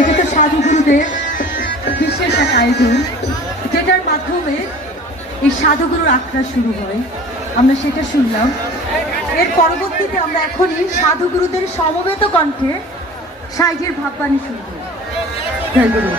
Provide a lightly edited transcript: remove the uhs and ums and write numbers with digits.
এটা তো সাধুগুরুদের বিশেষ এক আয়োজন, যেটার মাধ্যমে এই সাধুগুরুর আখড়া শুরু হয়। আমরা সেটা শুনলাম। এর পরবর্তীতে আমরা এখনই সাধুগুরুদের সমবেত কণ্ঠে সাইজের ভাববাণী শুনব। জয় গুরু।